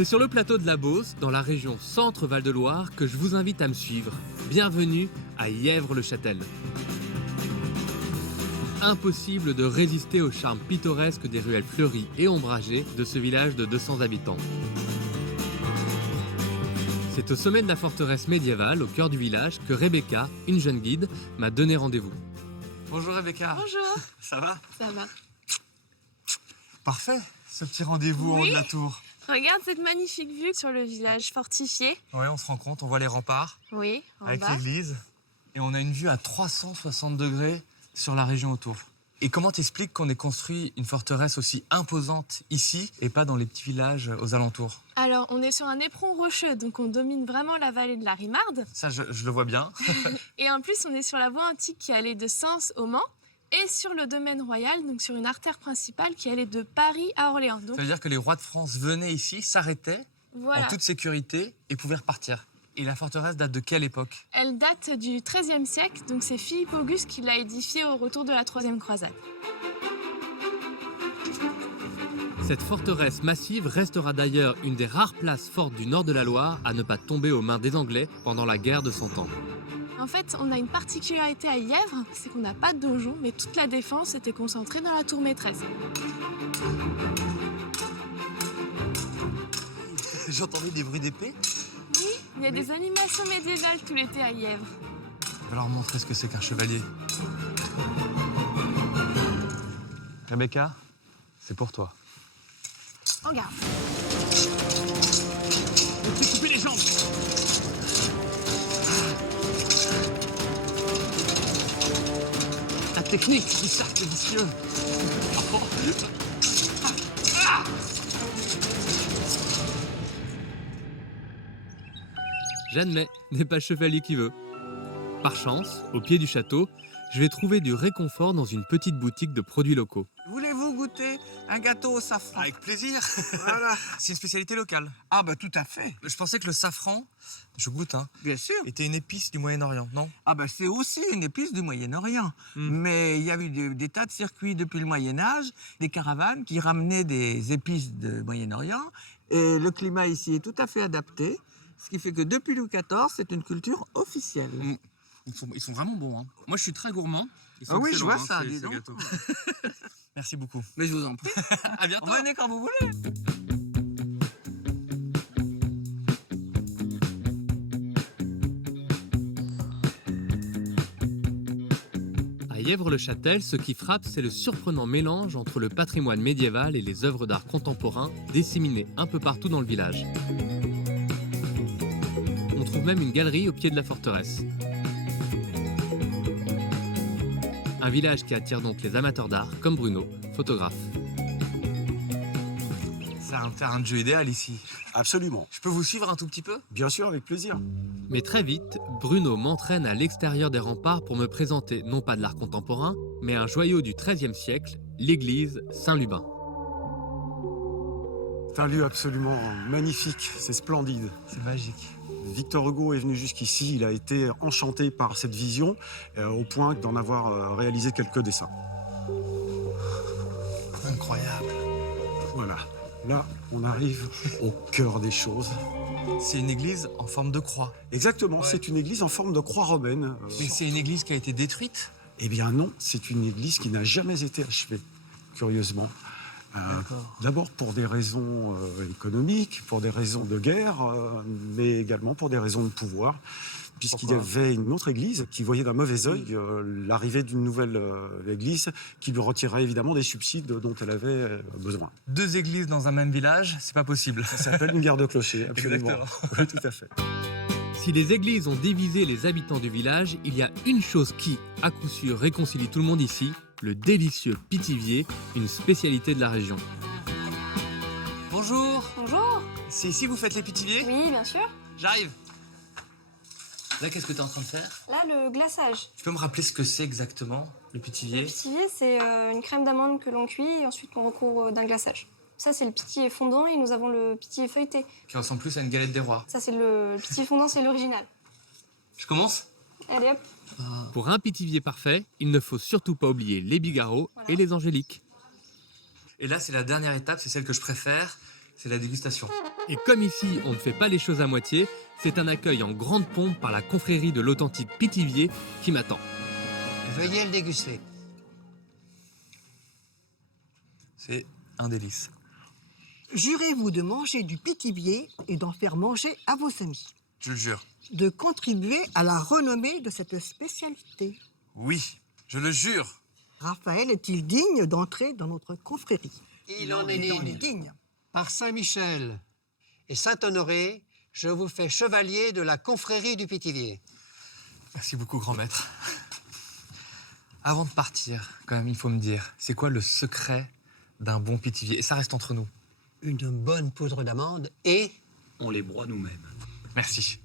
C'est sur le plateau de la Beauce, dans la région Centre-Val de Loire, que je vous invite à me suivre. Bienvenue à Yèvres-le-Châtel. Impossible de résister au charme pittoresque des ruelles fleuries et ombragées de ce village de 200 habitants. C'est au sommet de la forteresse médiévale, au cœur du village, que Rebecca, une jeune guide, m'a donné rendez-vous. Bonjour Rebecca. Bonjour. Ça va? Ça va. Parfait, ce petit rendez-vous en haut de la tour. Regarde cette magnifique vue sur le village fortifié. Ouais, on se rend compte, on voit les remparts Oui, en avec bas. l'église. Et on a une vue à 360 degrés sur la région autour. Et comment t'expliques qu'on ait construit une forteresse aussi imposante ici et pas dans les petits villages aux alentours? Alors, on est sur un éperon rocheux, donc on domine vraiment la vallée de la Rimarde. Ça, je le vois bien. Et en plus, on est sur la voie antique qui allait de Sens au Mans et sur le domaine royal, donc sur une artère principale qui allait de Paris à Orléans. Donc Ça veut dire que les rois de France venaient ici, s'arrêtaient voilà. en toute sécurité et pouvaient repartir. Et la forteresse date de quelle époque? Elle date du XIIIe siècle, donc c'est Philippe Auguste qui l'a édifiée au retour de la Troisième Croisade. Cette forteresse massive restera d'ailleurs une des rares places fortes du nord de la Loire à ne pas tomber aux mains des Anglais pendant la guerre de 100 ans. En fait, on a une particularité à Yèvres, c'est qu'on n'a pas de donjon, mais toute la défense était concentrée dans la tour maîtresse. J'entendais des bruits d'épée. Oui, il y a des animations médiévales tout l'été à Yèvres. On va leur montrer ce que c'est qu'un chevalier. Rebecca, c'est pour toi. Regarde. On peut couper les jambes. La technique du cercle vicieux. J'admets, n'est pas le chevalier qui veut. Par chance, au pied du château, je vais trouver du réconfort dans une petite boutique de produits locaux. Voulez-vous goûter un gâteau au safran? Avec plaisir. Voilà. C'est une spécialité locale. Ah bah tout à fait, Je pensais que le safran, je goûte, bien sûr. était une épice du Moyen-Orient, non? Ah bah c'est aussi une épice du Moyen-Orient. Mais il y a eu des tas de circuits depuis le Moyen-Âge, des caravanes qui ramenaient des épices du Moyen-Orient. Et le climat ici est tout à fait adapté. Ce qui fait que depuis Louis XIV, c'est une culture officielle. Ils sont vraiment bons. Hein. Moi, je suis très gourmand. Ils sont Ah oui, je excellents, vois ça, dis ces donc. gâteaux. Merci beaucoup. Mais je vous en prie, À bientôt. venez quand vous voulez. À Yèvres-le-Châtel, ce qui frappe, c'est le surprenant mélange entre le patrimoine médiéval et les œuvres d'art contemporain disséminées un peu partout dans le village. On trouve même une galerie au pied de la forteresse. Un village qui attire donc les amateurs d'art, comme Bruno, photographe. C'est un terrain de jeu idéal ici. Absolument. Je peux vous suivre un tout petit peu? Bien sûr, avec plaisir. Mais très vite, Bruno m'entraîne à l'extérieur des remparts pour me présenter non pas de l'art contemporain, mais un joyau du XIIIe siècle, l'église Saint-Lubin. C'est un lieu absolument magnifique, c'est splendide. C'est magique. Victor Hugo est venu jusqu'ici, il a été enchanté par cette vision, au point d'en avoir réalisé quelques dessins. Incroyable. Voilà. Là, on arrive au cœur des choses. C'est une église en forme de croix. Exactement, Ouais. c'est une église en forme de croix romaine. Mais c'est une église qui a été détruite? Eh bien non, c'est une église qui n'a jamais été achevée, curieusement. D'accord. D'abord pour des raisons économiques, pour des raisons de guerre, mais également pour des raisons de pouvoir, puisqu'il y Pourquoi avait une autre église qui voyait d'un mauvais œil l'arrivée d'une nouvelle église qui lui retirait évidemment des subsides dont elle avait besoin. Deux églises dans un même village, c'est pas possible. Ça s'appelle une guerre de clochers, absolument. Exactement. Oui, tout à fait. Si les églises ont divisé les habitants du village, il y a une chose qui, à coup sûr, réconcilie tout le monde ici, le délicieux pitivier, une spécialité de la région. Bonjour, Bonjour. c'est ici que vous faites les pitiviers? Oui, bien sûr. J'arrive. Là, qu'est-ce que tu es en train de faire? Là, le glaçage. Tu peux me rappeler ce que c'est exactement, le pitivier? Le pithivier, c'est une crème d'amande que l'on cuit et ensuite on recourt d'un glaçage. Ça, c'est le pithivier fondant et nous avons le pithivier feuilleté. Qui ressemble plus à une galette des rois. Ça, c'est le pithivier fondant, c'est l'original. Je commence? Allez hop. Pour un pitivier parfait, il ne faut surtout pas oublier les bigarreaux Voilà. et les angéliques. Et là, c'est la dernière étape, c'est celle que je préfère, c'est la dégustation. Et comme ici, on ne fait pas les choses à moitié, c'est un accueil en grande pompe par la confrérie de l'authentique Pithiviers qui m'attend. Veuillez le déguster. C'est un délice. Jurez-vous de manger du Pithiviers et d'en faire manger à vos amis. Je le jure. De contribuer à la renommée de cette spécialité. Oui, je le jure. Raphaël est-il digne d'entrer dans notre confrérie? Il en est digne. Par Saint-Michel et Saint-Honoré, je vous fais chevalier de la confrérie du Pithiviers. Merci beaucoup, grand maître. Avant de partir, quand même, il faut me dire, c'est quoi le secret d'un bon Pithiviers? Et ça reste entre nous. Une bonne poudre d'amande et... On les broie nous-mêmes. Merci.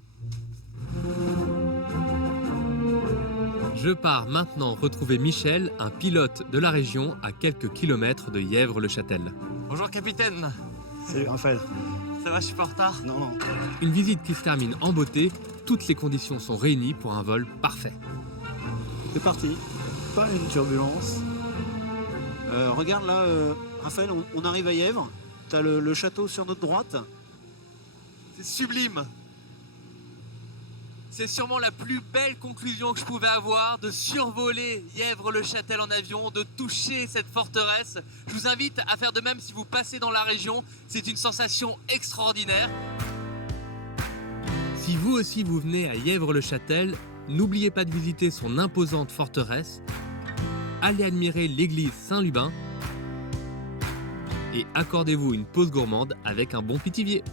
Je pars maintenant retrouver Michel, un pilote de la région à quelques kilomètres de Yèvres-le-Châtel. Bonjour, capitaine. Salut Raphaël. Ça va, je suis pas en retard? Non. Une visite qui se termine en beauté, toutes les conditions sont réunies pour un vol parfait. C'est parti, pas une turbulence. Regarde là, Raphaël, on arrive à Yèvres. T'as le château sur notre droite. C'est sublime. C'est sûrement la plus belle conclusion que je pouvais avoir, de survoler Yèvres-le-Châtel en avion, de toucher cette forteresse. Je vous invite à faire de même si vous passez dans la région. C'est une sensation extraordinaire. Si vous aussi vous venez à Yèvres-le-Châtel, n'oubliez pas de visiter son imposante forteresse, allez admirer l'église Saint-Lubin et accordez-vous une pause gourmande avec un bon Pithiviers.